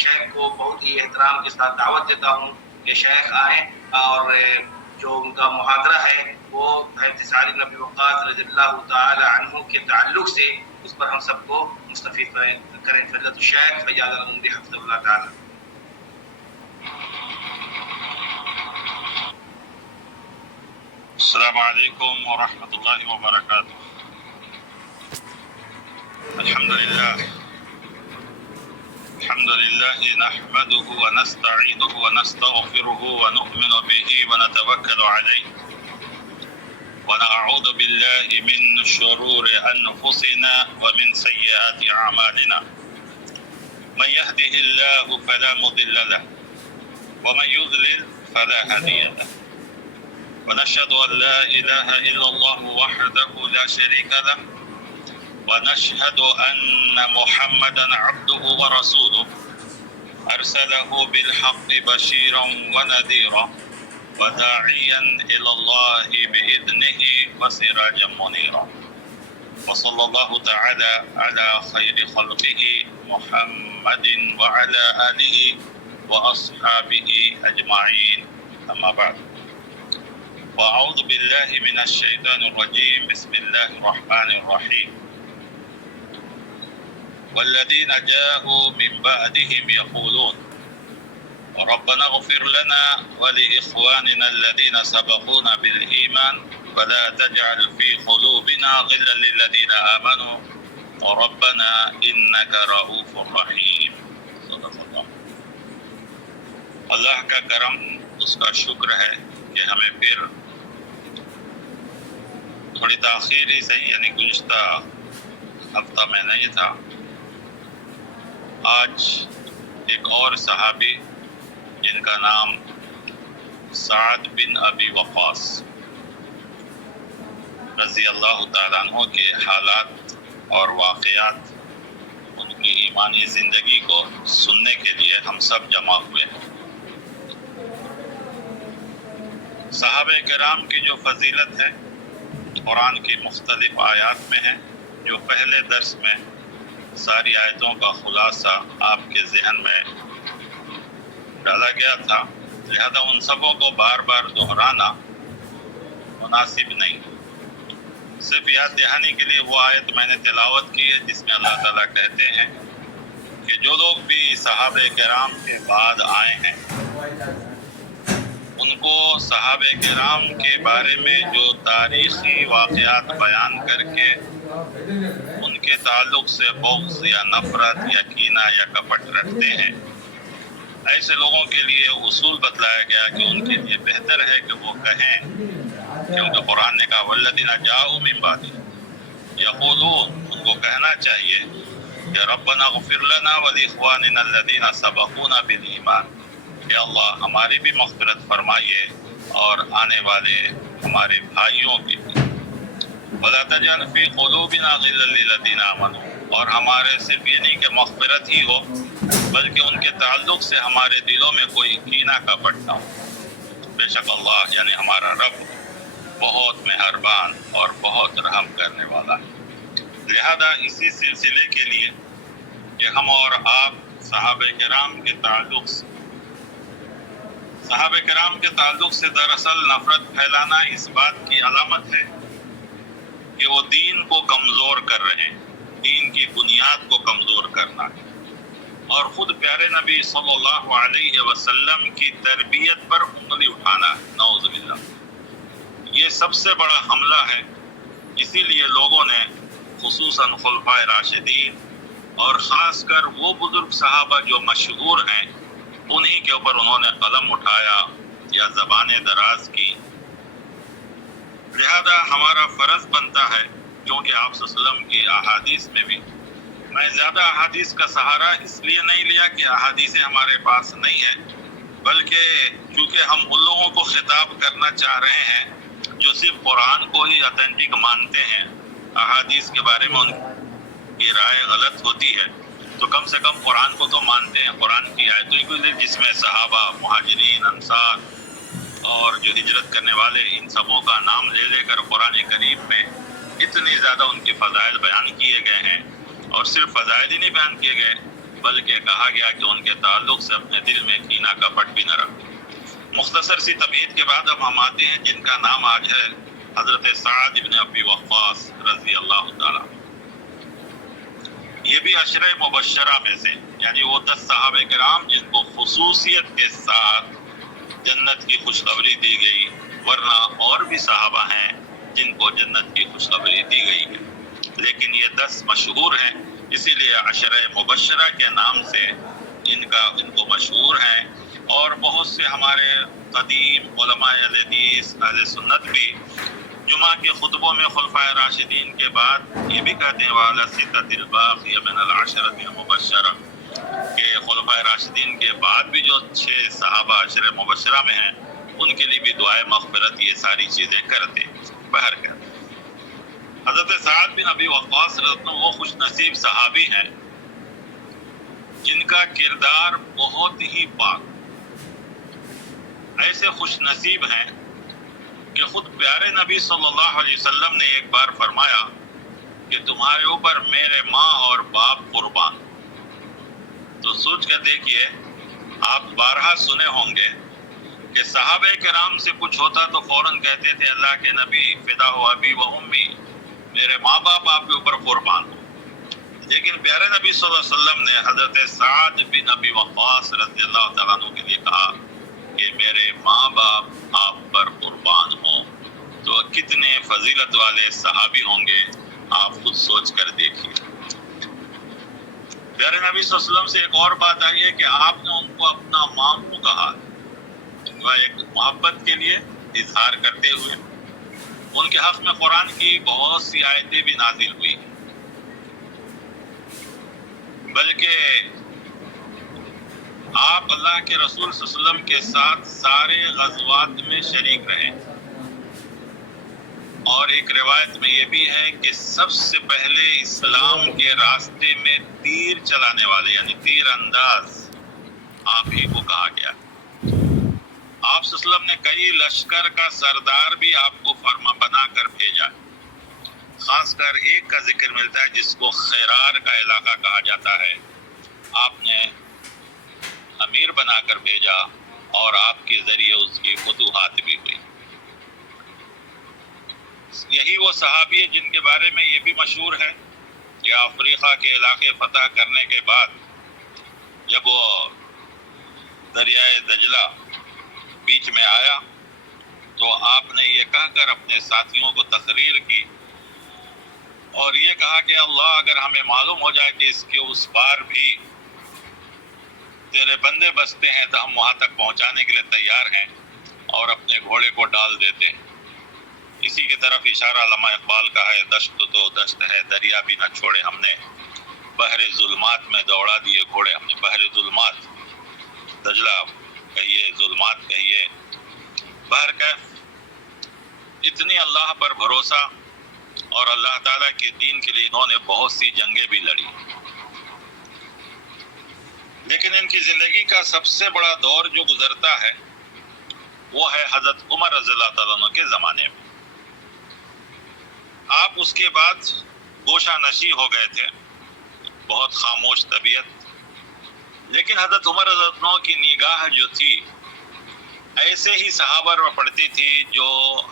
شیخ کو بہت ہی احترام کے ساتھ دعوت دیتا ہوں کہ شیخ آئیں اور جو ان کا محاضرہ ہے وہ حضرت سعد بن ابی وقاص رضی اللہ تعالی عنہ کے تعلق سے اس پر ہم سب کو مستفید کریں. فضیلت الشیخ فیاض الممدی حفظہ اللہ تعالی. السلام علیکم ورحمۃ اللہ وبرکاتہ. الحمد لله نحمده ونستعينه ونستغفره ونؤمن به ونتوكل عليه ونعوذ بالله من شرور أنفسنا ومن سيئات أعمالنا. من يهده الله فلا مضل له ومن يضلل فلا هادي له. ونشهد أن لا إله إلا الله وحده لا شريك له ونشهد أن محمدا عبده ورسوله أرسله بالحق بشيرا ونذيرا وداعيا إلى الله بإذنه وسراجا منيرا. وصلى الله تعالى على خير خلقه محمد وعلى آله وأصحابه أجمعين. أما بعد، وأعوذ بالله من الشيطان الرجيم. بسم الله الرحمن الرحيم. والذين جاءوا من بعدهم يقولون ربنا اغفر لنا ولإخواننا الذين سبقونا بالإيمان ولا تجعل في قلوبنا غلا للذين آمنوا ربنا إنك رؤوف رحيم. صدق اللہ. اللہ کا کرم، اس کا شکر ہے کہ ہمیں پھر تھوڑی تاخیر ہی صحیح، یعنی گزشتہ ہفتہ میں نہیں تھا، آج ایک اور صحابی جن کا نام سعد بن ابی وقاص رضی اللہ تعالیٰ عنہ کے حالات اور واقعات، ان کی ایمانی زندگی کو سننے کے لیے ہم سب جمع ہوئے ہیں. صحابہ کرام کی جو فضیلت ہے قرآن کی مختلف آیات میں ہے، جو پہلے درس میں ساری آیتوں کا خلاصہ آپ کے ذہن میں ڈالا گیا تھا، لہذا ان سبوں کو بار بار دہرانا مناسب نہیں. صرف یاد دہانی کے لیے وہ آیت میں نے تلاوت کی ہے جس میں اللہ تعالیٰ کہتے ہیں کہ جو لوگ بھی صحابہ کرام کے بعد آئے ہیں ان کو صحابہ کرام کے بارے میں جو تاریخی واقعات بیان کر کے ان کے تعلق سے بغض یا نفرت یا کینہ یا کپٹ رکھتے ہیں، ایسے لوگوں کے لیے اصول بتلایا گیا کہ ان کے لیے بہتر ہے کہ وہ کہیں، کیونکہ قرآن نے کہا والذین جاءوا من بعدهم یقولون، ان کو کہنا چاہیے کہ ربنا اغفر لنا ولاخواننا الذین سبقونا بالایمان، کہ اللہ ہماری بھی مغفرت فرمائیے اور آنے والے ہمارے بھائیوں کی بھی. وَلَا تَجْعَلْ فِي قُلُوبِنَا غِلًّا لِّلَّذِينَ آمَنُوا، اور ہمارے صرف یہ نہیں کہ مغفرت ہی ہو بلکہ ان کے تعلق سے ہمارے دلوں میں کوئی کینہ کا پٹ نہ ہو. بے شک اللہ یعنی ہمارا رب بہت مہربان اور بہت رحم کرنے والا ہے. لہذا اسی سلسلے کے لیے کہ ہم اور آپ صحابہ کرام کے تعلق سے دراصل نفرت پھیلانا اس بات کی علامت ہے کہ وہ دین کو کمزور کر رہے ہیں، دین کی بنیاد کو کمزور کرنا ہے، اور خود پیارے نبی صلی اللہ علیہ وسلم کی تربیت پر انگلی اٹھانا ہے. نعوذ باللہ، یہ سب سے بڑا حملہ ہے. اسی لیے لوگوں نے خصوصاً خلفائے راشدین اور خاص کر وہ بزرگ صحابہ جو مشہور ہیں، انہی کے اوپر انہوں نے قلم اٹھایا یا زبانیں دراز کی. لہذا ہمارا فرض بنتا ہے، کیونکہ آپ صلی اللہ علیہ وسلم کی احادیث میں بھی، میں زیادہ احادیث کا سہارا اس لیے نہیں لیا کہ احادیثیں ہمارے پاس نہیں ہیں، بلکہ کیونکہ ہم ان لوگوں کو خطاب کرنا چاہ رہے ہیں جو صرف قرآن کو ہی اتھینٹک مانتے ہیں، احادیث کے بارے میں ان کی رائے غلط ہوتی ہے تو کم سے کم قرآن کو تو مانتے ہیں، قرآن کی آیتوں کو، جس میں صحابہ، مہاجرین، انصار اور جو ہجرت کرنے والے، ان سبوں کا نام لے لے کر قرآن کریم میں اتنی زیادہ ان کے فضائل بیان کیے گئے ہیں. اور صرف فضائل ہی نہیں بیان کیے گئے بلکہ کہا گیا کہ ان کے تعلق سے اپنے دل میں کینہ کپٹ بھی نہ رکھو۔ مختصر سی تمہید کے بعد اب ہم آتے ہیں جن کا نام آج ہے حضرت سعد بن ابی وقاص رضی اللہ تعالیٰ۔ یہ بھی عشرہ مبشرہ میں سے، یعنی وہ 10 صحابہ کرام جن کو خصوصیت کے ساتھ جنت کی خوشخبری دی گئی، ورنہ اور بھی صحابہ ہیں جن کو جنت کی خوشخبری دی گئی ہے، لیکن یہ 10 مشہور ہیں، اسی لیے عشرہ مبشرہ کے نام سے ان کو مشہور ہیں۔ اور بہت سے ہمارے قدیم علماء حدیث اہل سنت بھی جمعہ کے خطبوں میں خلفائے راشدین کے بعد یہ بھی کہتے ہیں وَعَلَى السِّتَّةِ الْبَاقِيَةِ مِنَ الْعَشَرَةِ الْمُبَشَّرَةِ کہ خلفائے راشدین کے بعد بھی جو 6 صحابہ عشرہ مبشرہ میں ہیں ان کے لیے بھی دعائے مغفرت یہ ساری چیزیں کرتے۔ بہرکیف حضرت سعد بن ابی وقاص رضی اللہ عنہ وہ خوش نصیب صحابی ہیں جن کا کردار بہت ہی پاک، ایسے خوش نصیب ہیں کہ خود پیارے نبی صلی اللہ علیہ وسلم نے ایک بار فرمایا کہ تمہارے اوپر میرے ماں اور باپ قربان۔ تو سوچ کر دیکھیے، آپ بارہا سنے ہوں گے کہ صحابہ کرام سے کچھ ہوتا تو فوراً کہتے تھے اللہ کے نبی فدا ہو ابی و امی، میرے ماں باپ آپ کے اوپر قربان ہو۔ لیکن پیارے نبی صلی اللہ علیہ وسلم نے حضرت سعد بن ابی وقاص رضی اللہ تعالیٰ عنہ کے لیے کہا کہ میرے ماں باپ آپ پر قربان ہوں۔ تو کتنے فضیلت والے صحابی ہوں گے، آپ خود سوچ کر دیکھیے۔ پیارے نبی صلی اللہ علیہ وسلم سے ایک اور بات آئی ہے کہ آپ نے ان کو اپنا ماموں کہا، وہ ایک محبت کے لیے اظہار کرتے ہوئے۔ ان کے حق میں قرآن کی بہت سی آیتیں بھی نازل ہوئی، بلکہ آپ اللہ کے رسول صلی اللہ علیہ وسلم کے ساتھ سارے غزوات میں شریک رہے۔ اور ایک روایت میں یہ بھی ہے کہ سب سے پہلے اسلام کے راستے میں تیر چلانے والے یعنی تیر انداز آپ ہی کو کہا گیا۔ آپ صلی اللہ علیہ وسلم نے کئی لشکر کا سردار بھی آپ کو فرما بنا کر بھیجا، خاص کر ایک کا ذکر ملتا ہے جس کو خیرار کا علاقہ کہا جاتا ہے، آپ نے امیر بنا کر بھیجا اور آپ کے ذریعے اس کی فتوحات بھی ہوئی۔ یہی وہ صحابی ہے جن کے بارے میں یہ بھی مشہور ہے کہ افریقہ کے علاقے فتح کرنے کے بعد جب وہ دریائے دجلہ بیچ میں آیا تو آپ نے یہ کہہ کر اپنے ساتھیوں کو تقریر کی اور یہ کہا کہ اللہ اگر ہمیں معلوم ہو جائے کہ اس کے اس پار بھی تیرے بندے بستے ہیں تو ہم وہاں تک پہنچانے کے لیے تیار ہیں اور اپنے گھوڑے کو ڈال دیتے ہیں۔ اسی کی طرف اشارہ علامہ اقبال کا ہے، دشت تو دشت ہے دریا بھی نہ چھوڑے ہم نے، بحر ظلمات میں دوڑا دیے گھوڑے ہم نے۔ بحر ظلمات، دجلہ کہیے، ظلمات کہیے، بہرکیف اتنی اللہ پر بھروسہ اور اللہ تعالیٰ کے دین کے لیے انہوں نے بہت سی جنگیں بھی لڑی، لیکن ان کی زندگی کا سب سے بڑا دور جو گزرتا ہے وہ ہے حضرت عمر رضی اللہ تعالیٰ عنہ کے زمانے میں۔ آپ اس کے بعد گوشہ نشی ہو گئے تھے، بہت خاموش طبیعت، لیکن حضرت عمر رضی اللہ عنہ کی نگاہ جو تھی ایسے ہی صحابہ پر پڑتی تھی جو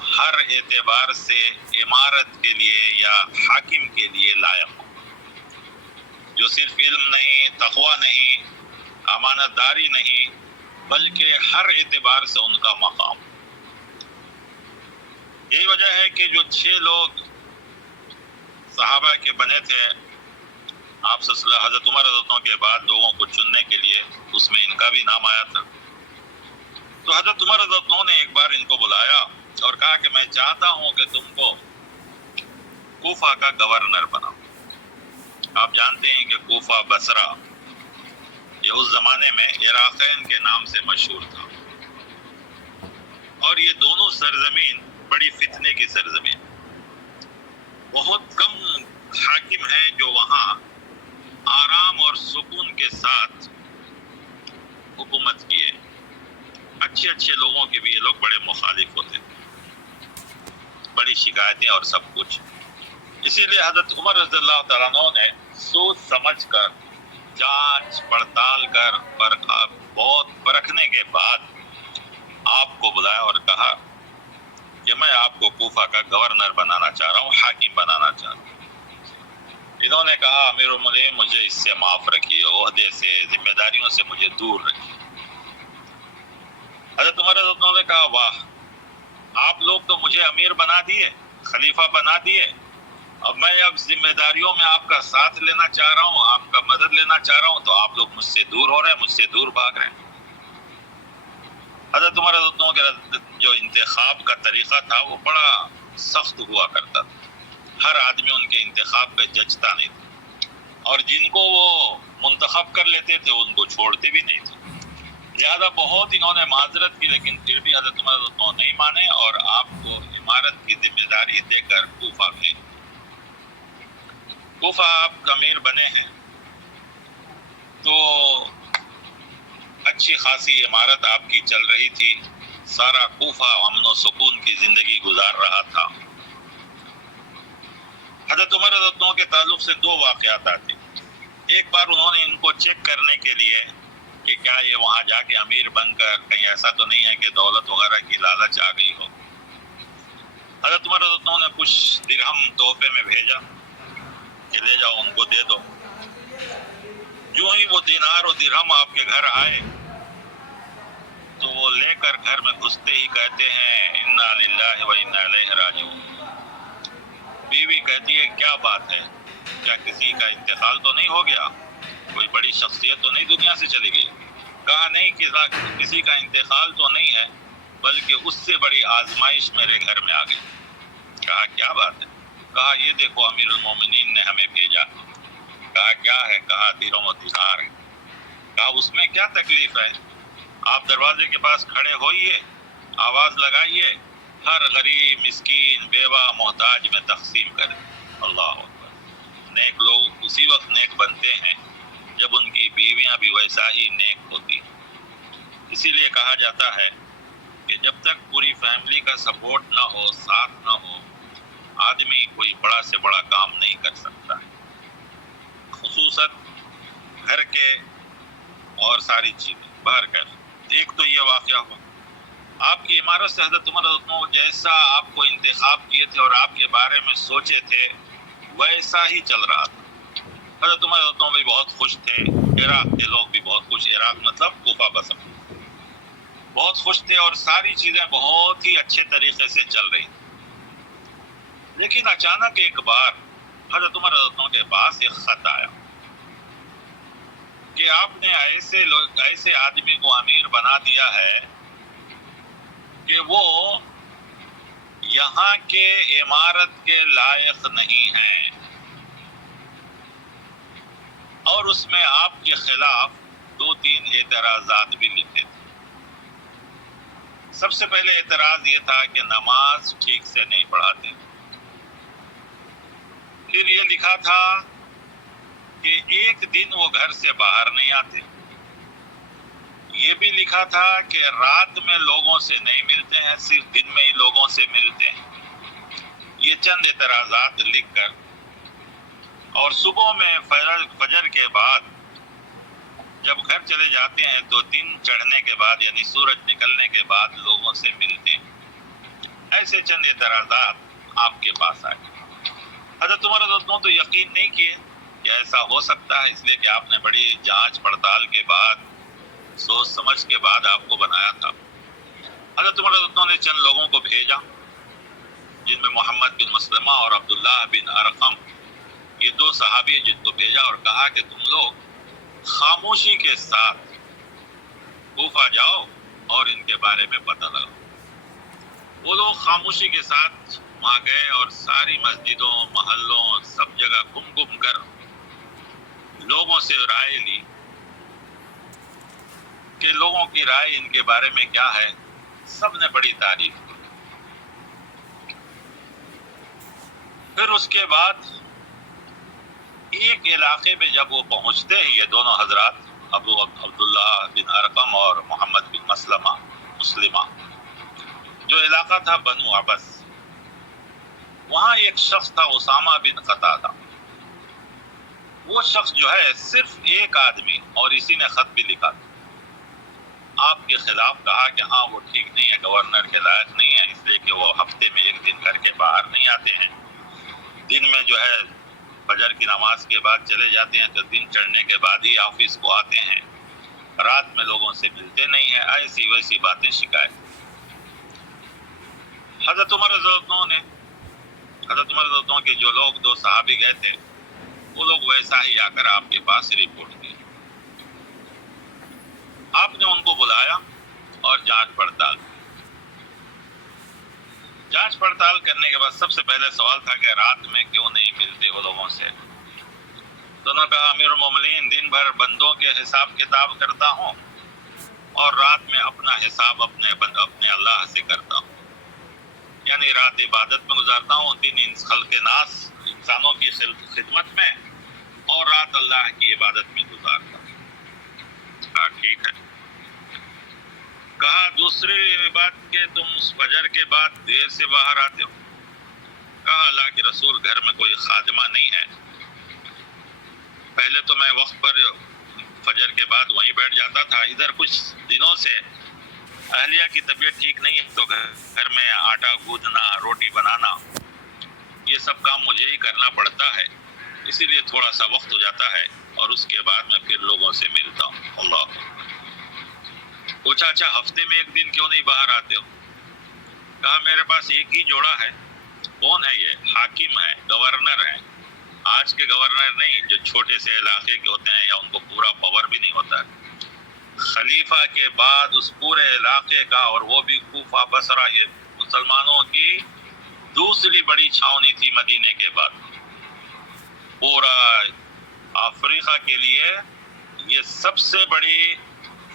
ہر اعتبار سے امارت کے لیے یا حاکم کے لیے لائق ہو، جو صرف علم نہیں، تقوی نہیں، امانت داری نہیں، بلکہ ہر اعتبار سے ان کا مقام۔ یہی وجہ ہے کہ جو 6 لوگ صحابہ کے بنے تھے آپ صلی اللہ علیہ وسلم حضرت عمر رضی اللہ عنہ کے بعد لوگوں کو چننے کے لیے، اس میں ان کا بھی نام آیا تھا۔ تو حضرت عمر رضی اللہ عنہ نے ایک بار ان کو بلایا اور کہا کہ میں چاہتا ہوں کہ تم کو کوفہ کا گورنر بناؤ۔ آپ جانتے ہیں کہ کوفہ بصرہ یہ اس زمانے میں عراقین کے نام سے مشہور تھا، اور یہ دونوں سرزمین بڑی فتنے کی سرزمین، بہت کم حاکم ہیں جو وہاں آرام اور سکون کے ساتھ حکومت کیے۔ اچھے لوگوں کے بھی یہ لوگ بڑے مخالف ہوتے ہیں، بڑی شکایتیں اور سب کچھ۔ اسی لیے حضرت عمر رضی اللہ تعالیٰ عنہ نے سوچ سمجھ کر جانچ پڑتال کر بہت پرکھنے کے بعد آپ کو بلایا اور کہا کہ میں آپ کو کوفہ کا گورنر بنانا چاہ رہا ہوں، حاکم بنانا چاہ رہا ہوں۔ انہوں نے کہا امیر المومنین مجھے اس سے معاف رکھیے، عہدے سے، ذمہ داریوں سے مجھے دور رکھیے۔ حضرت عمر رضی اللہ عنہ نے کہا واہ، آپ لوگ تو مجھے امیر بنا دیے، خلیفہ بنا دیے، اب ذمہ داریوں میں آپ کا ساتھ لینا چاہ رہا ہوں، آپ کا مدد لینا چاہ رہا ہوں، تو آپ لوگ مجھ سے دور ہو رہے ہیں، مجھ سے دور بھاگ رہے ہیں۔ حضرت عمر رضی اللہ عنہ کے جو انتخاب کا طریقہ تھا وہ بڑا سخت ہوا کرتا تھا، ہر آدمی ان کے انتخاب پہ جچتا نہیں تھا، اور جن کو وہ منتخب کر لیتے تھے ان کو چھوڑتے بھی نہیں تھے۔ لہٰذا بہت انہوں نے معذرت کی، لیکن پھر بھی حضرت عمر رضی اللہ عنہ نہیں مانے اور آپ کو امارت کی ذمہ داری دے کر کوفہ بھیج۔ کوفہ آپ امیر بنے ہیں تو اچھی خاصی عمارت آپ کی چل رہی تھی، سارا کوفہ امن و سکون کی زندگی گزار رہا تھا۔ حضرت عمر رضی اللہ عنہ کے تعلق سے دو واقعات آتے۔ ایک بار انہوں نے ان کو چیک کرنے کے لیے کہ کیا یہ وہاں جا کے امیر بن کر کہیں ایسا تو نہیں ہے کہ دولت وغیرہ کی لالچ آ گئی ہو۔ حضرت عمر رضی اللہ عنہ نے کچھ درہم تحفے میں بھیجا کہ لے جاؤ ان کو دے دو۔ جو ہی وہ دینار و درہم آپ کے گھر آئے تو وہ لے کر گھر میں گھستے ہی کہتے ہیں انا للہ و انا الیہ راجعون۔ بیوی کہتی ہے کیا بات ہے، کیا کسی کا انتقال تو نہیں ہو گیا، کوئی بڑی شخصیت تو نہیں دنیا سے چلی گئی؟ کہا نہیں، کسی کا انتقال تو نہیں ہے، بلکہ اس سے بڑی آزمائش میرے گھر میں آ گئی۔ کہا کیا بات ہے؟ کہا یہ دیکھو امیر المومنین نے ہمیں بھیجا۔ کہا کیا ہے؟ کہا درہم و دینار ہے۔ کہا اس میں کیا تکلیف ہے، آپ دروازے کے پاس کھڑے ہوئیے، آواز لگائیے، ہر غریب، مسکین، بیوہ، محتاج میں تقسیم کریں۔ اللہ اکبر۔ نیک لوگ اسی وقت نیک بنتے ہیں جب ان کی بیویاں بھی ویسا ہی نیک ہوتی ہیں۔ اسی لیے کہا جاتا ہے کہ جب تک پوری فیملی کا سپورٹ نہ ہو، ساتھ نہ ہو، آدمی کوئی بڑا سے بڑا کام نہیں کر سکتا ہے، خصوصاً گھر کے اور ساری چیزیں باہر کر۔ ایک تو یہ واقعہ ہوا، آپ کی عمارت سے حضرت عمر رضی اللہ عنہ جیسا آپ کو انتخاب کیے تھے اور آپ کے بارے میں سوچے تھے ویسا ہی چل رہا تھا۔ حضرت عمر رضی اللہ عنہ بھی بہت خوش تھے، عراق کے لوگ بھی بہت خوش، عراق مطلب کوفہ بسم، بہت خوش تھے اور ساری چیزیں بہت ہی اچھے طریقے سے چل رہی تھیں۔ لیکن اچانک ایک بار حضرت عمر رضی اللہ عنہ کے پاس ایک خط آیا کہ آپ نے ایسے آدمی کو امیر بنا دیا ہے کہ وہ یہاں کے عمارت کے لائق نہیں ہیں، اور اس میں آپ کے خلاف 2-3 اعتراضات بھی لکھے تھے۔ سب سے پہلے اعتراض یہ تھا کہ نماز ٹھیک سے نہیں پڑھاتے، پھر یہ لکھا تھا کہ ایک دن وہ گھر سے باہر نہیں آتے، یہ بھی لکھا تھا کہ رات میں لوگوں سے نہیں ملتے ہیں، صرف دن میں ہی لوگوں سے ملتے ہیں۔ یہ چند اعتراضات لکھ کر اور صبح میں فجر کے بعد جب گھر چلے جاتے ہیں تو دن چڑھنے کے بعد یعنی سورج نکلنے کے بعد لوگوں سے ملتے ہیں۔ ایسے چند اعتراضات آپ کے پاس آئے۔ حضرت عمر رضی اللہ عنہ تو یقین نہیں کیے کہ ایسا ہو سکتا ہے، اس لیے کہ آپ نے بڑی جانچ پڑتال کے بعد، سوچ سمجھ کے بعد آپ کو بنایا تھا۔ حضرت عمر رضی اللہ عنہ نے چند لوگوں کو بھیجا جن میں محمد بن مسلمہ اور عبداللہ بن ارقم، یہ 2 صحابی جن کو بھیجا اور کہا کہ تم لوگ خاموشی کے ساتھ کوفہ جاؤ اور ان کے بارے میں پتہ لگاؤ۔ وہ لوگ خاموشی کے ساتھ وہاں گئے اور ساری مسجدوں، محلوں، سب جگہ گھوم کر لوگوں سے رائے لی کہ لوگوں کی رائے ان کے بارے میں کیا ہے۔ سب نے بڑی تعریف کی۔ پھر اس کے بعد ایک علاقے میں جب وہ پہنچتے ہیں، یہ دونوں حضرات عبداللہ بن ارقم اور محمد بن مسلمہ، جو علاقہ تھا بنو عبس، وہاں ایک شخص تھا اسامہ بن قتادہ، وہ شخص جو ہے صرف ایک آدمی، اور اسی نے خط بھی لکھا، آپ کے خلاف کہا کہ ہاں وہ ٹھیک نہیں ہے، گورنر کے لائق نہیں ہے، اس لیے کہ وہ ہفتے میں ایک دن گھر کے باہر نہیں آتے ہیں، دن میں جو ہے فجر کی نماز کے بعد چلے جاتے ہیں تو دن چڑھنے کے بعد ہی آفس کو آتے ہیں، رات میں لوگوں سے ملتے نہیں ہیں، ایسی ویسی باتیں شکایت۔ حضرت عمر رضی اللہ عنہ کے جو لوگ 2 صحابی گئے تھے، وہ لوگ ویسا ہی آ کر آپ کے پاس رپورٹ دی۔ آپ نے ان کو بلایا اور جانچ پڑتال کی۔ جانچ پڑتال کرنے کے بعد سب سے پہلے سوال تھا کہ رات میں کیوں نہیں ملتے وہ لوگوں سے؟ تو انہوں نے کہا امیر المومنین دن بھر بندوں کے حساب کتاب کرتا ہوں اور رات میں اپنا حساب اپنے اللہ سے کرتا ہوں، یعنی رات عبادت میں گزارتا ہوں، دن ان خلق ناس انسانوں کی خدمت میں، اور رات اللہ کی عبادت میں گزارتا ہوں۔ کہا ٹھیک ہے۔ کہا دوسری بات کہ تم اس فجر کے بعد دیر سے باہر آتے ہو؟ کہا اللہ کے رسول گھر میں کوئی خادمہ نہیں ہے، پہلے تو میں وقت پر فجر کے بعد وہیں بیٹھ جاتا تھا، ادھر کچھ دنوں سے اہلیہ کی طبیعت ٹھیک نہیں ہے تو گھر میں آٹا گوندنا، روٹی بنانا، یہ سب کام مجھے ہی کرنا پڑتا ہے، اسی لیے تھوڑا سا وقت ہو جاتا ہے اور اس کے بعد میں پھر لوگوں سے ملتا ہوں۔ اللہ پوچھا اچھا ہفتے میں ایک دن کیوں نہیں باہر آتے ہو؟ کہا میرے پاس ایک ہی جوڑا ہے۔ کون ہے یہ؟ حاکم ہے، گورنر ہے، آج کے گورنر نہیں جو چھوٹے سے علاقے کے ہوتے ہیں یا ان کو پورا پاور بھی نہیں ہوتا، خلیفہ کے بعد اس پورے علاقے کا، اور وہ بھی کوفہ بصرہ، یہ مسلمانوں کی دوسری بڑی چھاونی تھی مدینے کے بعد، پورا افریقہ کے لیے یہ سب سے بڑی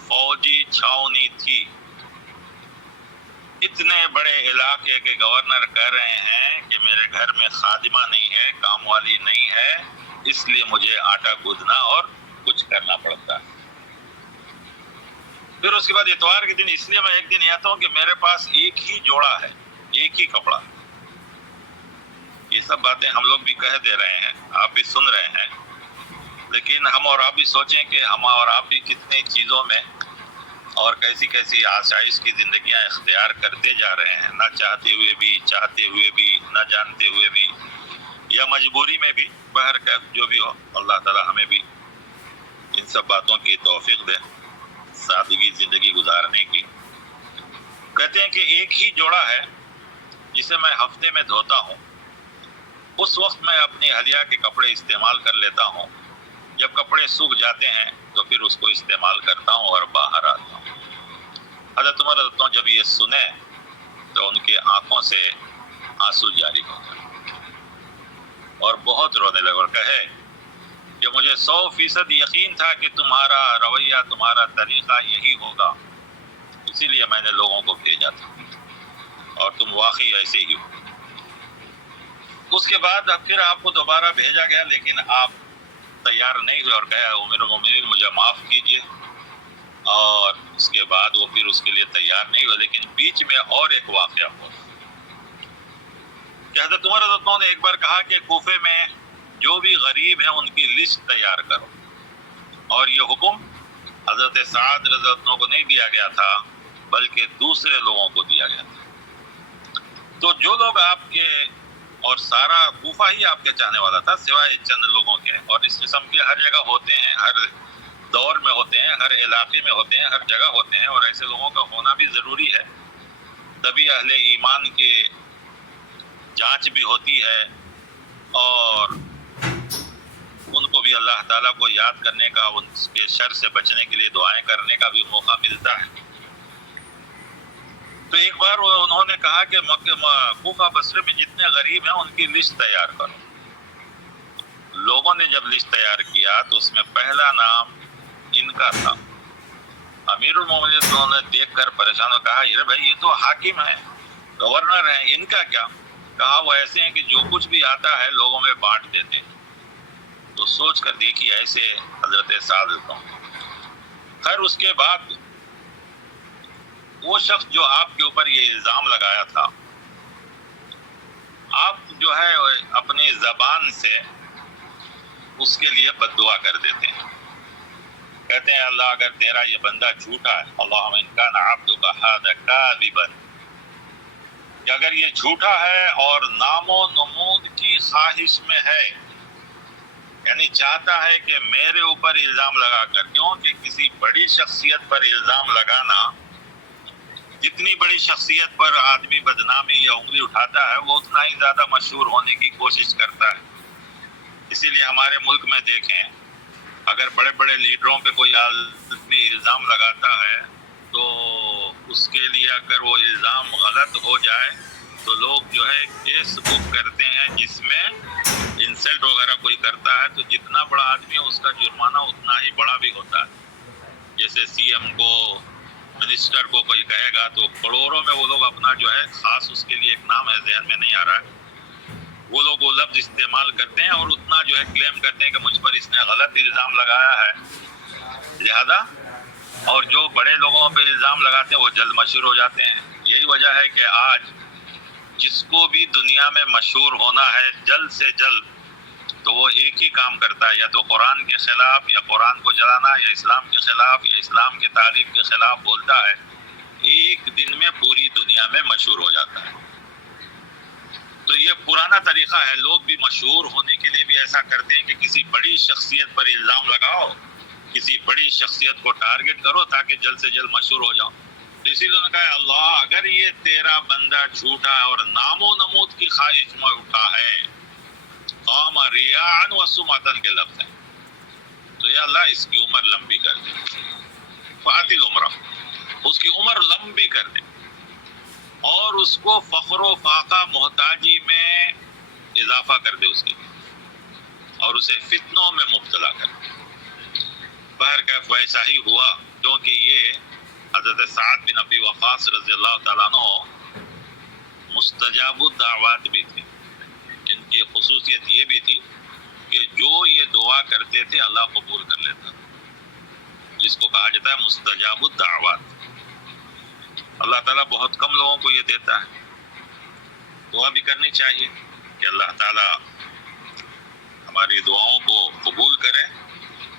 فوجی چھاونی تھی۔ اتنے بڑے علاقے کے گورنر کہہ رہے ہیں کہ میرے گھر میں خادمہ نہیں ہے، کام والی نہیں ہے، اس لیے مجھے آٹا گوندنا اور کچھ کرنا پڑتا ہے۔ پھر اس کے بعد اتوار کے دن اس لیے میں ایک دن آتا ہوں کہ میرے پاس ایک ہی جوڑا ہے، ایک ہی کپڑا۔ یہ سب باتیں ہم لوگ بھی کہہ دے رہے ہیں، آپ بھی سن رہے ہیں، لیکن ہم اور آپ بھی سوچیں کہ ہم اور آپ بھی کتنی چیزوں میں اور کیسی کیسی آسائش کی زندگیاں اختیار کرتے جا رہے ہیں، نہ چاہتے ہوئے بھی، چاہتے ہوئے بھی، نہ جانتے ہوئے بھی، یا مجبوری میں بھی، بہرکیف جو بھی ہو، اللہ تعالی ہمیں بھی ان سب باتوں کی توفیق دے، سادگی زندگی گزارنے کی۔ کہتے ہیں کہ ایک ہی جوڑا ہے جسے میں ہفتے میں دھوتا ہوں، اس وقت میں اپنی اہلیہ کے کپڑے استعمال کر لیتا ہوں، جب کپڑے سوکھ جاتے ہیں تو پھر اس کو استعمال کرتا ہوں اور باہر آتا ہوں۔ حضرت عمر رضی اللہ عنہ جب یہ سنے تو ان کے آنکھوں سے آنسو جاری ہو گئے اور بہت رونے لگے اور کہے کہ مجھے 100% یقین تھا کہ تمہارا رویہ، تمہارا طریقہ یہی ہوگا، اسی لیے میں نے لوگوں کو بھیجا تھا اور تم واقعی ایسے ہی ہو۔ اس کے بعد پھر آپ کو دوبارہ بھیجا گیا، لیکن آپ تیار نہیں ہوئے اور کہا امیر المومنین مجھے معاف کیجیے، اور اس کے بعد وہ پھر اس کے لیے تیار نہیں ہوئے۔ لیکن بیچ میں اور ایک واقعہ ہوا کہ حضرت عمر رضی اللہ عنہ نے ایک بار کہا کہ کوفے میں جو بھی غریب ہیں ان کی لسٹ تیار کرو، اور یہ حکم حضرت سعد رضی اللہ عنہ کو نہیں دیا گیا تھا بلکہ دوسرے لوگوں کو دیا گیا تھا۔ تو جو لوگ آپ کے، اور سارا کوفہ ہی آپ کے چاہنے والا تھا سوائے چند لوگوں کے، اور اس قسم کے ہر جگہ ہوتے ہیں، ہر دور میں ہوتے ہیں، ہر علاقے میں ہوتے ہیں، ہر جگہ ہوتے ہیں، اور ایسے لوگوں کا ہونا بھی ضروری ہے، تبھی اہل ایمان کے جانچ بھی ہوتی ہے اور ان کو بھی اللہ تعالیٰ کو یاد کرنے کا، ان کے شر سے بچنے کے لیے دعائیں کرنے کا بھی موقع ملتا ہے۔ تو ایک بار انہوں نے کہا کہ کوفہ بصرے میں جتنے غریب ہیں ان کی لسٹ تیار کرو۔ لوگوں نے جب لسٹ تیار کیا تو اس میں پہلا نام ان کا تھا۔ امیر المومنین نے دیکھ کر پریشان ہو کہا یہ بھائی یہ تو حاکم ہے، گورنر ہیں، ان کا کیا؟ کہا وہ ایسے ہیں کہ جو کچھ بھی آتا ہے لوگوں میں بانٹ دیتے ہیں۔ تو سوچ کر دیکھی ایسے حضرت سعد رضی۔ خیر اس کے بعد وہ شخص جو آپ کے اوپر یہ الزام لگایا تھا، آپ جو ہے اپنی زبان سے اس کے لیے بد دعا کر دیتے ہیں. کہتے ہیں اللہ اگر تیرا یہ بندہ جھوٹا ہے، اللہم ان کان عبدک ھذا کاذبا، کہ اگر یہ جھوٹا ہے اور نام و نمود کی خواہش میں ہے، یعنی چاہتا ہے کہ میرے اوپر الزام لگا کر، کیونکہ کسی بڑی شخصیت پر الزام لگانا، جتنی بڑی شخصیت پر آدمی بدنامی یا انگلی اٹھاتا ہے وہ اتنا ہی زیادہ مشہور ہونے کی کوشش کرتا ہے. اسی لیے ہمارے ملک میں دیکھیں، اگر بڑے بڑے لیڈروں پہ کوئی آدمی الزام لگاتا ہے تو اس کے لیے اگر وہ الزام غلط ہو جائے تو لوگ جو ہے کیس بک کرتے ہیں، جس میں انسلٹ وغیرہ کوئی کرتا ہے تو جتنا بڑا آدمی ہے اس کا جرمانہ اتنا ہی بڑا بھی ہوتا ہے. جیسے سی ایم کو، منسٹر کو کوئی کہے گا تو کروڑوں میں وہ لوگ اپنا جو ہے خاص اس کے لیے ایک نام ہے، ذہن میں نہیں آ رہا ہے، وہ لوگ وہ لفظ استعمال کرتے ہیں اور اتنا جو ہے کلیم کرتے ہیں کہ مجھ پر اس نے غلط الزام لگایا ہے. لہذا اور جو بڑے لوگوں پہ الزام لگاتے ہیں وہ جلد مشہور ہو جاتے ہیں. یہی وجہ ہے کہ آج جس کو بھی دنیا میں مشہور ہونا ہے جلد سے جلد تو وہ ایک ہی کام کرتا ہے، یا تو قرآن کے خلاف، یا قرآن کو جلانا، یا اسلام کے خلاف، یا اسلام کی تعلیم کے خلاف بولتا ہے. ایک دن میں پوری دنیا میں مشہور ہو جاتا ہے. تو یہ پرانا طریقہ ہے. لوگ بھی مشہور ہونے کے لیے بھی ایسا کرتے ہیں کہ کسی بڑی شخصیت پر الزام لگاؤ، کسی بڑی شخصیت کو ٹارگٹ کرو تاکہ جلد سے جلد مشہور ہو جاؤ. اسی لیے کہا اللہ اگر یہ تیرا بندہ جھوٹا ہے اور نام و نمود کی خواہش میں اٹھا ہے، قام ریاء و سمعۃ کے لفظ ہے، تو یا اللہ اس کی عمر لمبی کر دے، فاطل عمرہ، اس کی عمر لمبی کر دے، اور اس کو فخر و فاقہ محتاجی میں اضافہ کر دے اس کی، اور اسے فتنوں میں مبتلا کر دے. بہرکیف ویسا ہی ہوا، کیونکہ یہ حضرت سعد بن ابی وقاص رضی اللہ تعالیٰ عنہ مستجاب الدعوات بھی تھے. ان کی خصوصیت یہ بھی تھی کہ جو یہ دعا کرتے تھے اللہ قبول کر لیتا تھا، جس کو کہا جاتا ہے مستجاب الدعوات. اللہ تعالیٰ بہت کم لوگوں کو یہ دیتا ہے. دعا بھی کرنی چاہیے کہ اللہ تعالیٰ ہماری دعاؤں کو قبول کرے.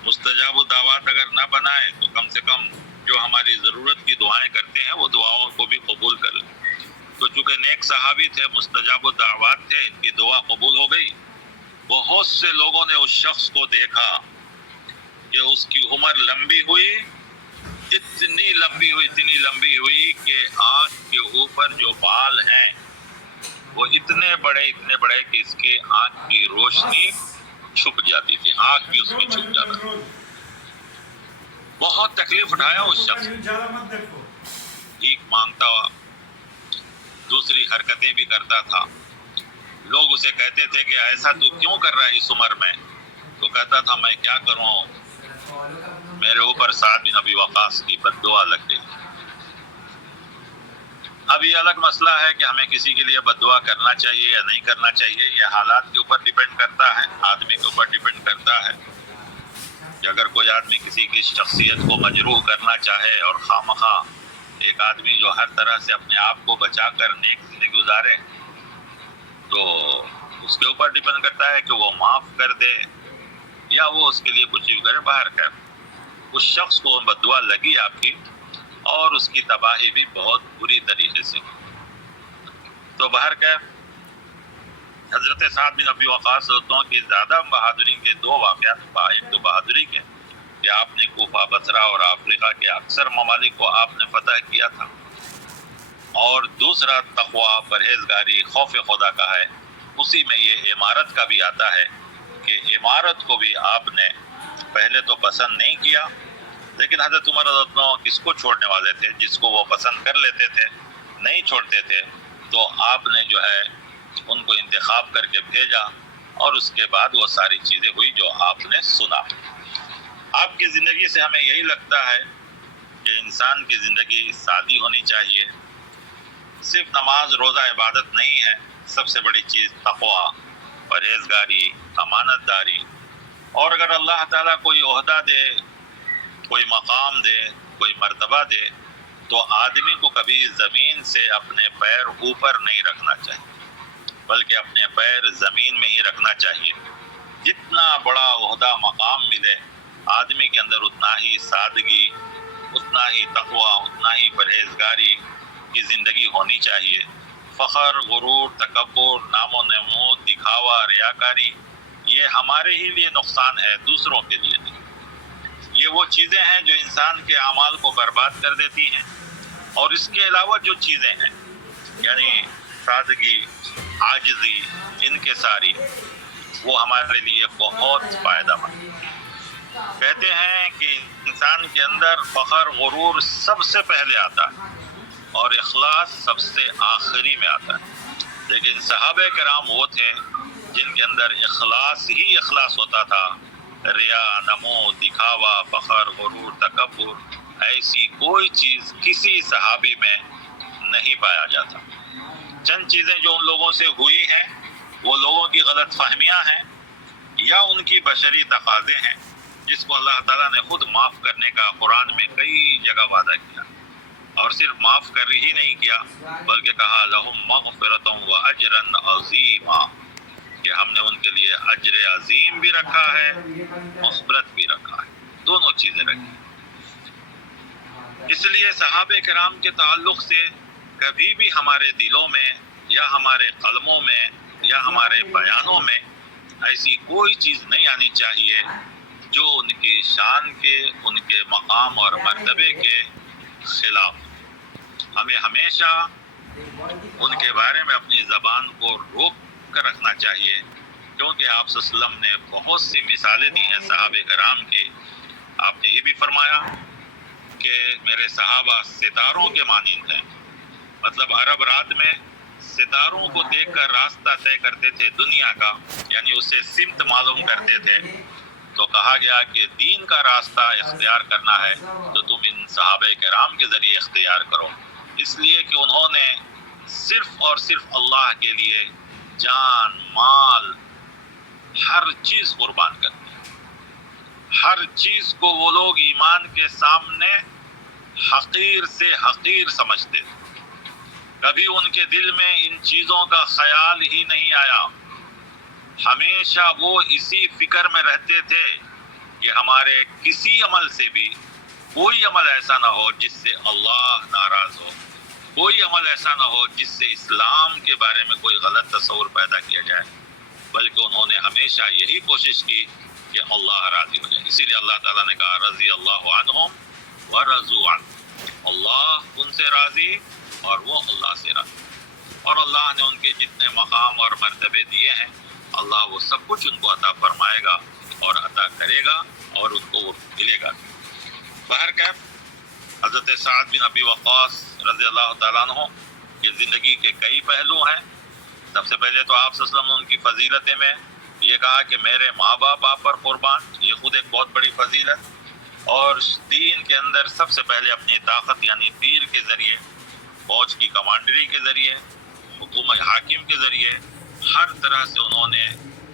مستجاب الدعوات اگر نہ بنائے تو کم سے کم جو ہماری ضرورت کی دعائیں کرتے ہیں وہ دعاؤں کو بھی قبول کر لیں. تو چونکہ نیک صحابی تھے، مستجاب الدعوات تھے، ان کی دعا قبول ہو گئی. بہت سے لوگوں نے اس شخص کو دیکھا کہ اس کی عمر لمبی ہوئی، اتنی لمبی ہوئی کہ آنکھ کے اوپر جو بال ہیں وہ اتنے بڑے کہ اس کے آنکھ کی روشنی چھپ جاتی تھی، آنکھ بھی اس میں چھپ جاتا تھا. بہت تکلیف اٹھایا اس شخص، بھیک مانگتا ہوا، دوسری حرکتیں بھی کرتا تھا. لوگ اسے کہتے تھے کہ ایسا تو کیوں کر رہا ہے اس عمر میں؟ تو کہتا تھا میں کیا کروں، میرے اوپر سعد بن ابی وقاص کی بد دعا لگ گئی. اب یہ الگ مسئلہ ہے کہ ہمیں کسی کے لیے بد دعا کرنا چاہیے یا نہیں کرنا چاہیے. یہ حالات کے اوپر ڈیپینڈ کرتا ہے، آدمی کے اوپر ڈیپینڈ کرتا ہے. کہ اگر کوئی آدمی کسی کی شخصیت کو مجروح کرنا چاہے اور خواہ ایک آدمی جو ہر طرح سے اپنے آپ کو بچا کر نیک زندگی گزارے، تو اس کے اوپر ڈیپینڈ کرتا ہے کہ وہ معاف کر دے یا وہ اس کے لیے کچھ بھی کرے. باہر کر اس شخص کو بد دعا لگی آپ کی، اور اس کی تباہی بھی بہت بری طریقے سے. تو باہر کر حضرت سعد بن ابی وقاص کی زیادہ بہادری کے دو واقعات. ایک تو بہادری کے کہ آپ نے کوفہ، بصرہ اور افریقہ کے اکثر ممالک کو آپ نے فتح کیا تھا، اور دوسرا تقویٰ، پرہیزگاری، خوف خدا کا ہے. اسی میں یہ امارت کا بھی آتا ہے کہ امارت کو بھی آپ نے پہلے تو پسند نہیں کیا، لیکن حضرت عمر رضی اللہ عنہ کس کو چھوڑنے والے تھے؟ جس کو وہ پسند کر لیتے تھے، نہیں چھوڑتے تھے. تو آپ نے جو ہے ان کو انتخاب کر کے بھیجا، اور اس کے بعد وہ ساری چیزیں ہوئی جو آپ نے سنا. آپ کی زندگی سے ہمیں یہی لگتا ہے کہ انسان کی زندگی سادی ہونی چاہیے. صرف نماز روزہ عبادت نہیں ہے، سب سے بڑی چیز تقویٰ، پرہیزگاری، امانت داری. اور اگر اللہ تعالیٰ کوئی عہدہ دے، کوئی مقام دے، کوئی مرتبہ دے، تو آدمی کو کبھی زمین سے اپنے پیر اوپر نہیں رکھنا چاہیے، بلکہ اپنے پیر زمین میں ہی رکھنا چاہیے. جتنا بڑا عہدہ مقام ملے آدمی کے اندر اتنا ہی سادگی، اتنا ہی تقوی، اتنا ہی پرہیزگاری کی زندگی ہونی چاہیے۔ فخر، غرور، تکبر، نام و نمود، دکھاوا، ریاکاری، یہ ہمارے ہی لیے نقصان ہے، دوسروں کے لیے نہیں۔ یہ وہ چیزیں ہیں جو انسان کے اعمال کو برباد کر دیتی ہیں، اور اس کے علاوہ جو چیزیں ہیں یعنی سادگی، عاجزی، انکساری، وہ ہمارے لیے بہت فائدہ مند ہے۔ کہتے ہیں کہ انسان کے اندر فخر، غرور سب سے پہلے آتا ہے اور اخلاص سب سے آخری میں آتا ہے، لیکن صحابہ کرام وہ تھے جن کے اندر اخلاص ہی اخلاص ہوتا تھا۔ ریا، نمود، دکھاوا، فخر، غرور، تکبر، ایسی کوئی چیز کسی صحابی میں نہیں پایا جاتا۔ چند چیزیں جو ان لوگوں سے ہوئی ہیں وہ لوگوں کی غلط فہمیاں ہیں یا ان کی بشری تقاضے ہیں، جس کو اللہ تعالیٰ نے خود معاف کرنے کا قرآن میں کئی جگہ وعدہ کیا، اور صرف معاف کر ہی نہیں کیا بلکہ کہا لہم مغفرۃ و اجرا عظیما، کہ ہم نے ان کے لیے اجر عظیم بھی رکھا ہے، مغفرت بھی رکھا ہے، دونوں چیزیں رکھی۔ اس لیے صحابہ کرام کے تعلق سے کبھی بھی ہمارے دلوں میں یا ہمارے قلموں میں یا ہمارے بیانوں میں ایسی کوئی چیز نہیں آنی چاہیے جو ان کی شان کے، ان کے مقام اور مرتبے کے خلاف۔ ہمیں ہمیشہ ان کے بارے میں اپنی زبان کو روک کر رکھنا چاہیے، کیونکہ آپ صلی اللہ علیہ وسلم نے بہت سی مثالیں دی ہیں صحابہ کرام کی۔ آپ نے یہ بھی فرمایا کہ میرے صحابہ ستاروں کے مانند ہیں، مطلب عرب رات میں ستاروں کو دیکھ کر راستہ طے کرتے تھے دنیا کا، یعنی اسے سمت معلوم کرتے تھے۔ تو کہا گیا کہ دین کا راستہ اختیار کرنا ہے تو تم ان صحابہ کرام کے ذریعے اختیار کرو، اس لیے کہ انہوں نے صرف اور صرف اللہ کے لیے جان، مال، ہر چیز قربان کر دی۔ ہر چیز کو وہ لوگ ایمان کے سامنے حقیر سے حقیر سمجھتے تھے، کبھی ان کے دل میں ان چیزوں کا خیال ہی نہیں آیا۔ ہمیشہ وہ اسی فکر میں رہتے تھے کہ ہمارے کسی عمل سے بھی کوئی عمل ایسا نہ ہو جس سے اللہ ناراض ہو، کوئی عمل ایسا نہ ہو جس سے اسلام کے بارے میں کوئی غلط تصور پیدا کیا جائے، بلکہ انہوں نے ہمیشہ یہی کوشش کی کہ اللہ راضی ہو جائے۔ اسی لیے اللہ تعالیٰ نے کہا رضی اللہ عنہم ورضوا عنہ، اللہ ان سے راضی اور وہ اللہ سے راضی، اور اللہ نے ان کے جتنے مقام اور مرتبے دیے ہیں اللہ وہ سب کچھ ان کو عطا فرمائے گا اور عطا کرے گا اور ان کو وہ ملے گا۔ بہرکیف حضرت سعد بن ابی وقاص رضی اللہ تعالیٰ عنہ کی زندگی کے کئی پہلو ہیں۔ سب سے پہلے تو آپ صلی اللہ علیہ وسلم نے ان کی فضیلتیں میں یہ کہا کہ میرے ماں باپ آپ پر قربان، یہ خود ایک بہت بڑی فضیلت، اور دین کے اندر سب سے پہلے اپنی طاقت یعنی تیر کے ذریعے، فوج کی کمانڈری کے ذریعے، حکومت حاکم کے ذریعے، ہر طرح سے انہوں نے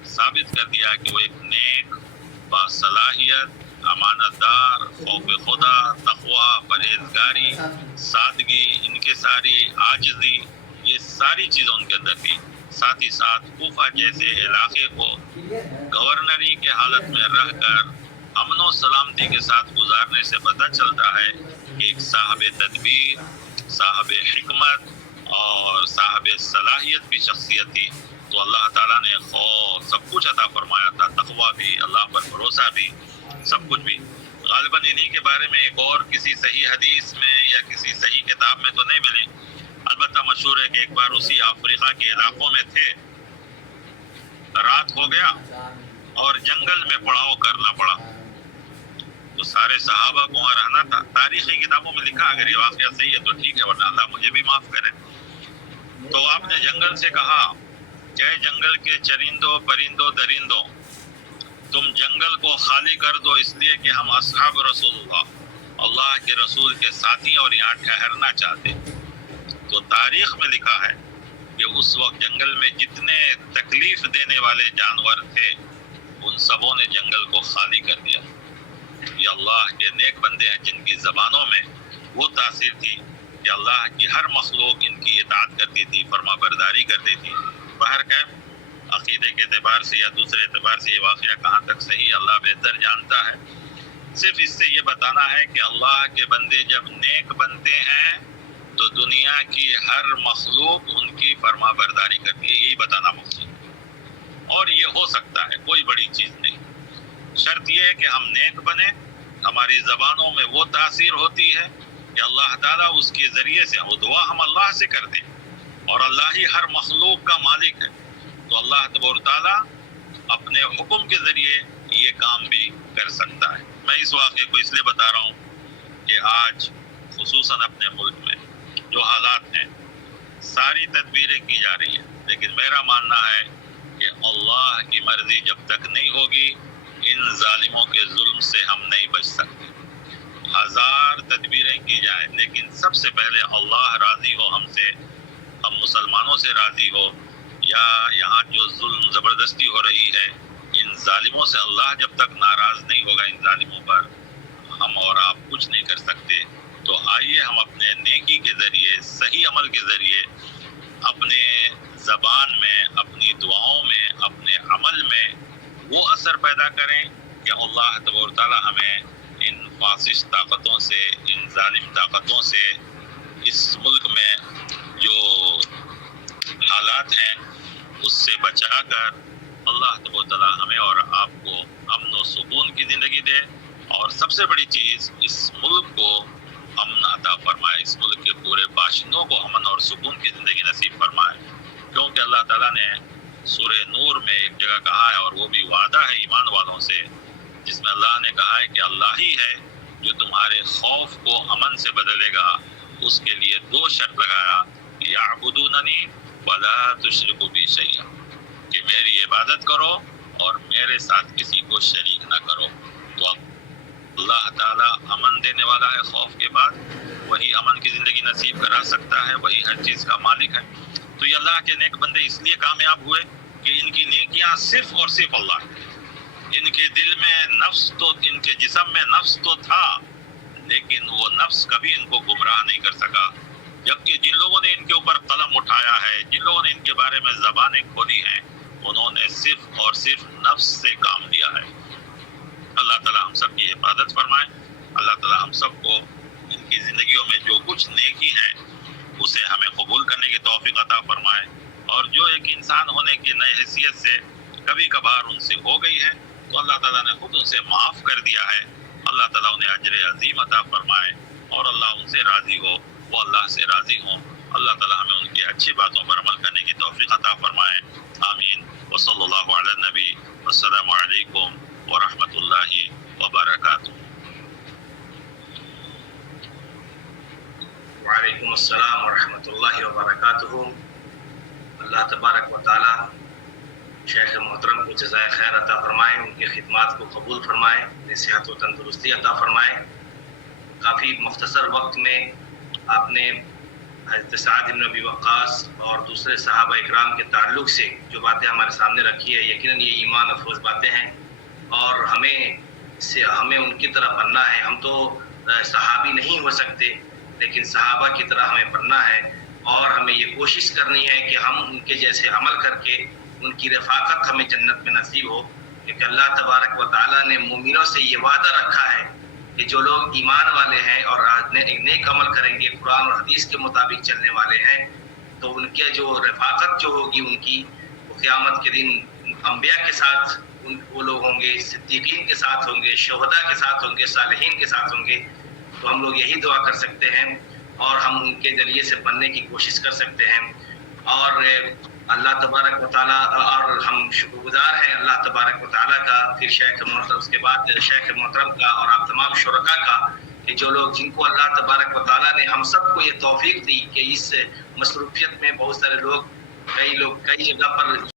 ثابت کر دیا کہ وہ ایک نیک، باصلاحیت، امانت دار، خوف خدا، تقوی، پرہیزگاری، سادگی، انکساری، عاجزی، یہ ساری چیزیں ان کے اندر تھی۔ ساتھ ہی ساتھ کوفہ جیسے علاقے کو گورنری کے حالت میں رہ کر امن و سلامتی کے ساتھ گزارنے سے پتہ چلتا ہے کہ ایک صاحب تدبیر، صاحب حکمت اور صاحب صلاحیت بھی شخصیت تھی۔ تو اللہ تعالیٰ نے خوف سب کچھ عطا فرمایا تھا، تقویٰ بھی، اللہ پر بھروسہ بھی، سب کچھ بھی۔ غالباً انہی کے بارے میں ایک اور کسی صحیح حدیث میں یا کسی صحیح کتاب میں تو نہیں ملے، البتہ مشہور ہے کہ ایک بار اسی افریقہ کے علاقوں میں تھے، رات ہو گیا اور جنگل میں پڑاؤ کرنا پڑا، تو سارے صحابہ کو وہاں رہنا تھا۔ تاریخی کتابوں میں لکھا، اگر یہ واقعہ صحیح ہے تو ٹھیک ہے، ورنہ اللہ مجھے بھی معاف کرے۔ تو آپ نے جنگل سے کہا کہ اے جنگل کے چرندوں، پرندوں، درندوں، تم جنگل کو خالی کر دو، اس لیے کہ ہم اصحاب رسول اللہ کے رسول کے ساتھی اور یہاں ٹھہرنا چاہتے۔ تو تاریخ میں لکھا ہے کہ اس وقت جنگل میں جتنے تکلیف دینے والے جانور تھے ان سبوں نے جنگل کو خالی کر دیا۔ یہ اللہ کے نیک بندے ہیں جن کی زبانوں میں وہ تاثیر تھی کہ اللہ کی ہر مخلوق ان کی اطاعت کرتی تھی، فرما برداری کرتی تھی۔ بہرکیف عقیدے کے اعتبار سے یا دوسرے اعتبار سے یہ واقعہ کہاں تک صحیح اللہ بہتر جانتا ہے. صرف اس سے یہ بتانا ہے کہ اللہ کے بندے جب نیک بنتے ہیں تو دنیا کی ہر مخلوق ان کی فرما برداری کرتی ہے. یہی بتانا مقصود ہے. اور یہ ہو سکتا ہے، کوئی بڑی چیز نہیں. شرط یہ ہے کہ ہم نیک بنیں، ہماری زبانوں میں وہ تاثیر ہوتی ہے کہ اللہ تعالیٰ اس کے ذریعے سے وہ دعا ہم اللہ سے کر دیں، اور اللہ ہی ہر مخلوق کا مالک ہے. تو اللہ تبارک تعالیٰ اپنے حکم کے ذریعے یہ کام بھی کر سکتا ہے. میں اس واقعے کو اس لیے بتا رہا ہوں کہ آج خصوصاً اپنے ملک میں جو حالات ہیں، ساری تدبیریں کی جا رہی ہیں، لیکن میرا ماننا ہے کہ اللہ کی مرضی جب تک نہیں ہوگی ان ظالموں کے ظلم سے ہم نہیں بچ سکتے. ہزار تدبیریں کی جائیں لیکن سب سے پہلے اللہ راضی ہو ہم سے، ہم مسلمانوں سے راضی ہو، یا یہاں جو ظلم زبردستی ہو رہی ہے ان ظالموں سے اللہ جب تک ناراض نہیں ہوگا ان ظالموں پر، ہم اور آپ کچھ نہیں کر سکتے. تو آئیے ہم اپنے نیکی کے ذریعے، صحیح عمل کے ذریعے، اپنے زبان میں، اپنی دعاؤں میں، اپنے عمل میں وہ اثر پیدا کریں کہ اللہ تبارک تعالیٰ ہمیں ان فاسد طاقتوں سے، ان ظالم طاقتوں سے، اس ملک میں جو حالات ہیں اس سے بچا کر اللہ تبارک تعالیٰ ہمیں اور آپ کو امن و سکون کی زندگی دے. اور سب سے بڑی چیز، اس ملک کو امن عطا فرمائے، اس ملک کے پورے باشندوں کو امن اور سکون کی زندگی نصیب فرمائے. کیونکہ اللہ تعالیٰ نے سورہ نور میں ایک جگہ کہا ہے، اور وہ بھی وعدہ ہے ایمان والوں سے، جس میں اللہ نے کہا ہے کہ اللہ ہی ہے جو تمہارے خوف کو امن سے بدلے گا. اس کے لیے 2 شرط لگایا، یعبدوننی ولا تشرکوا بی شیئا، کہ میری عبادت کرو اور میرے ساتھ کسی کو شریک نہ کرو. تو اللہ تعالیٰ امن دینے والا ہے، خوف کے بعد وہی امن کی زندگی نصیب کرا سکتا ہے، وہی ہر چیز کا مالک ہے. تو یہ اللہ کے نیک بندے اس لیے کامیاب ہوئے کہ ان کی نیکیاں صرف اور صرف اللہ. ان کے دل میں نفس تو، ان کے جسم میں نفس تو تھا، لیکن وہ نفس کبھی ان کو گمراہ نہیں کر سکا. جبکہ جن لوگوں نے ان کے اوپر قلم اٹھایا ہے، جن لوگوں نے ان کے بارے میں زبانیں کھولی ہیں، انہوں نے صرف اور صرف نفس سے کام لیا ہے. اللہ تعالیٰ ہم سب کی حفاظت فرمائے. اللہ تعالیٰ ہم سب کو ان کی زندگیوں میں جو کچھ نیکی ہے اسے ہمیں قبول کرنے کی توفیق عطا فرمائے. اور جو ایک انسان ہونے کی نئی حیثیت سے کبھی کبھار ان سے ہو گئی ہے تو اللہ تعالیٰ نے خود ان سے معاف کر دیا ہے. اللہ تعالیٰ انہیں اجر عظیم عطا فرمائے، اور اللہ ان سے راضی ہو، وہ اللہ سے راضی ہوں. اللہ تعالیٰ ہمیں ان کی اچھی باتوں پر عمل کرنے کی توفیق عطا فرمائے. آمین. وصلی اللہ علی النبی. السلام علیکم ورحمۃ اللہ وبرکاتہ. وعلیکم السلام ورحمۃ اللہ وبرکاتہ. اللہ تبارک و تعالیٰ شیخ محترم کو جزائے خیر عطا فرمائے، ان کی خدمات کو قبول فرمائے، انہیں صحت و تندرستی عطا فرمائے. کافی مختصر وقت میں آپ نے حضرت سعد بن ابی وقاص اور دوسرے صحابہ اکرام کے تعلق سے جو باتیں ہمارے سامنے رکھی ہے، یقیناً یہ ایمان افروز باتیں ہیں، اور ہمیں ان کی طرح بننا ہے. ہم تو صحابی نہیں ہو سکتے، لیکن صحابہ کی طرح ہمیں بننا ہے، اور ہمیں یہ کوشش کرنی ہے کہ ہم ان کے جیسے عمل کر کے ان کی رفاقت ہمیں جنت میں نصیب ہو. کیونکہ اللہ تبارک و تعالیٰ نے مومنوں سے یہ وعدہ رکھا ہے کہ جو لوگ ایمان والے ہیں اور نیک عمل کریں گے، قرآن اور حدیث کے مطابق چلنے والے ہیں، تو ان کے جو رفاقت جو ہوگی ان کی، وہ قیامت کے دن انبیاء کے ساتھ وہ لوگ ہوں گے، صدیقین کے ساتھ ہوں گے، شہداء کے ساتھ ہوں گے، صالحین کے ساتھ ہوں گے. تو ہم لوگ یہی دعا کر سکتے ہیں اور ہم ان کے ذریعے سے بننے کی کوشش کر سکتے ہیں. اور اللہ تبارک و تعالیٰ، اور ہم شکر گزار ہیں اللہ تبارک و تعالیٰ کا، پھر شیخ محترم، اس کے بعد شیخ محترم کا، اور آپ تمام شرکاء کا، کہ جو لوگ، جن کو اللہ تبارک و تعالیٰ نے ہم سب کو یہ توفیق دی کہ اس مصروفیت میں بہت سارے لوگ، کئی جگہ پر